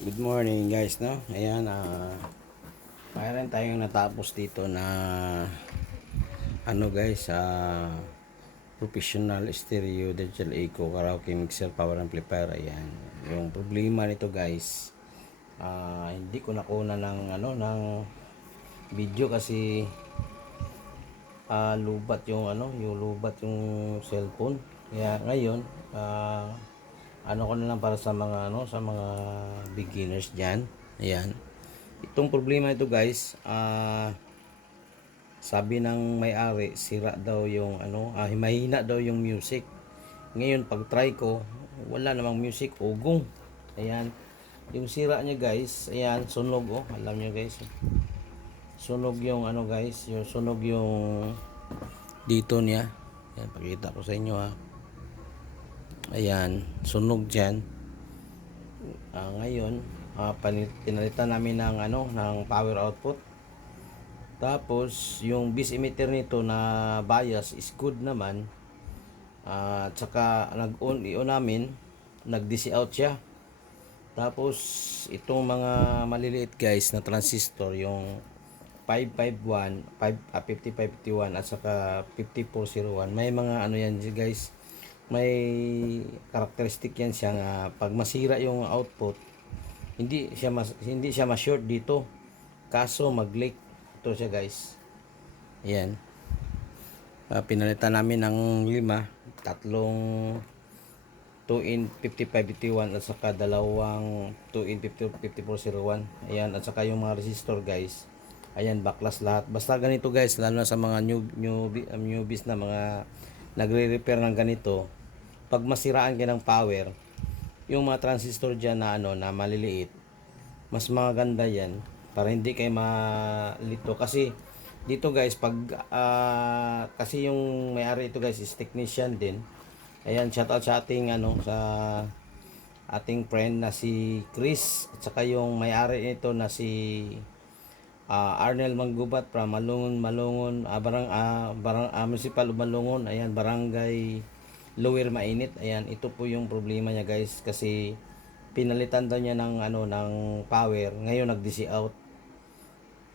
Good morning guys, no? Ayan, mayroon tayong natapos dito na ano guys, professional stereo digital echo karaoke mixer power amplifier. Ayan. Yung problema nito guys, hindi ko nakuna ng video kasi lubat yung lubat yung cellphone. Kaya ngayon, ano ko na lang para sa mga beginners diyan. Ayan. Itong problema ito guys, sabi ng may-ari, sira daw yung mahina daw yung music. Ngayon pag try ko, wala namang music, ugong. Ayan. Yung sira niya guys, ayan, sunog oh. Alam niyo guys, sunog yung guys, yung sunog yung dito niya. Ayan, pakita ko sa inyo ha. Ayan, sunog diyan. Ngayon, pinalitan namin ng power output. Tapos yung base emitter nito na bias is good naman. At saka i-on namin, nag-DC out siya. Tapos itong mga maliliit guys na transistor, yung 551, 5551 at saka 5401, may mga yan guys. May karakteristik yan siya nga pag masira yung output, hindi siya ma-short dito. Kaso mag-leak ito siya guys. Ayan. Pinalitan namin ng 5, tatlong 2 in 5551 at saka dalawang 2 in 5401. Ayan, at saka yung mga resistor guys. Ayan, backlash lahat. Basta ganito guys, lalo na sa mga newbies na mga nagre-repair ng ganito. Pag masiraan ka ng power, yung mga transistor dyan na maliliit, mas maganda yan para hindi kayo malito. Kasi dito guys, pag kasi yung may-ari ito guys is technician din. Ayan, shout out sa ating sa ating friend na si Chris, at saka yung may-ari nito na si Arnel Manggubat from Malungon, Municipal of Malungon. Ayan, Barangay Lower Mainit. Ayan, ito po yung problema niya guys, kasi pinalitan daw niya ng power. Ngayon nag-DC out.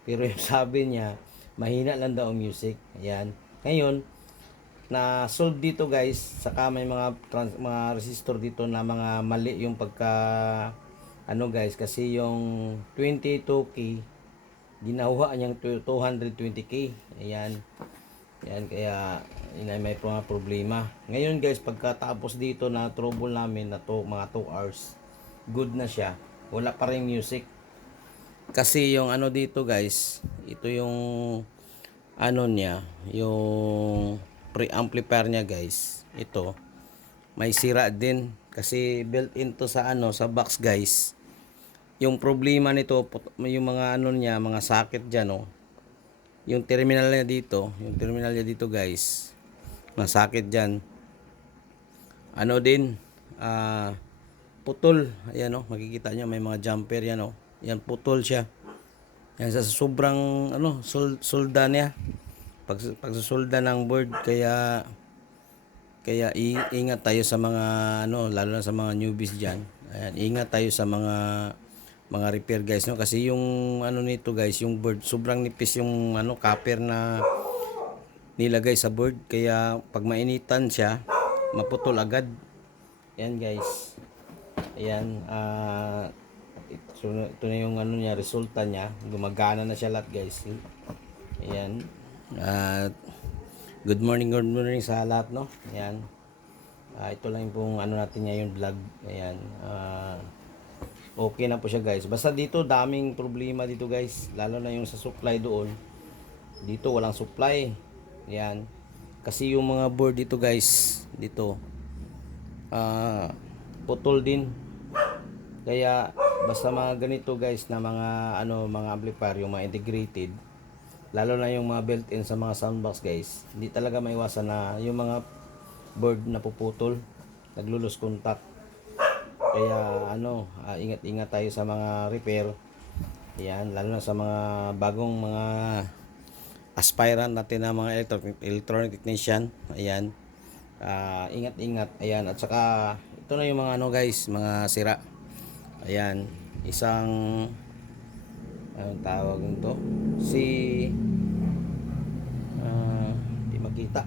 Pero yung sabi niya, mahina lang daw ang music. Ayan. Ngayon, na solve dito guys, saka may mga resistor dito na mga mali yung pagka guys, kasi yung 22K ginawa niyang 220K. Ayan. Ayan, kaya may mga problema. Ngayon guys, pagkatapos dito na trouble namin na mga 2 hours, good na siya. Wala pa rin music. Kasi yung dito guys, ito yung niya, yung preamplifier niya guys. Ito may sira din kasi built into sa sa box guys. Yung problema nito, yung mga niya, mga socket diyan oh. Yung terminal niya dito guys. Mga socket diyan. Din putol. Ayan oh, makikita niyo may mga jumper yan oh. Yan, putol siya. Yan sa sobrang solda niya. Pagsusolda ng board, kaya ingat tayo sa mga lalo na sa mga newbies diyan. Ayan, ingat tayo sa mga repair guys no, kasi yung nito guys, yung board sobrang nipis, yung copper na nilagay sa board, kaya pag mainitan siya, maputol agad. Ayan guys. Ayan, ito na yung niya, resulta niya. Gumagana na siya lahat guys. Ayan. At good morning sa lahat no. Ayan. Ito lang pong natin ngayon vlog. Ayan. Okay na po siya guys. Basta dito daming problema dito guys, lalo na yung sa supply doon. Dito walang supply. Ayan. Kasi yung mga board dito guys, dito putol din. Kaya basta mga ganito guys na mga amplifier, yung mga integrated, lalo na yung mga built-in sa mga soundbox guys, hindi talaga maiwasan na yung mga board na puputol, naglulose contact. Kaya ingat-ingat tayo sa mga repair. Ayan, lalo na sa mga bagong mga aspirant natin na mga electronic technician. Ayan, ingat-ingat. Ayan, at saka ito na yung mga guys, mga sira. Ayan, isang anong tawag nito, si di makita,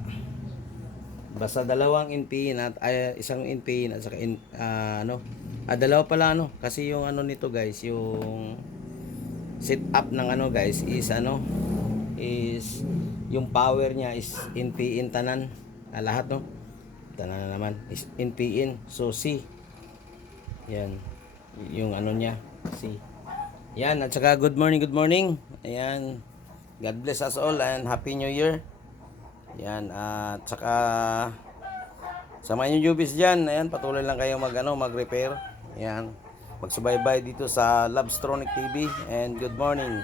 basta dalawang in-pin at isang in-pin at saka dalawa pala kasi yung nito guys, yung setup ng guys is yung power niya is in-pin tanan, lahat tanan na naman is in-pin, so C yan yung niya C yan. At saka good morning, ayan, God bless us all and Happy New Year. Yan, at saka sa mga newbies dyan, ayan, patuloy lang kayo mag-repair. Ayan, magsubaybay dito sa Lovestronic TV and good morning.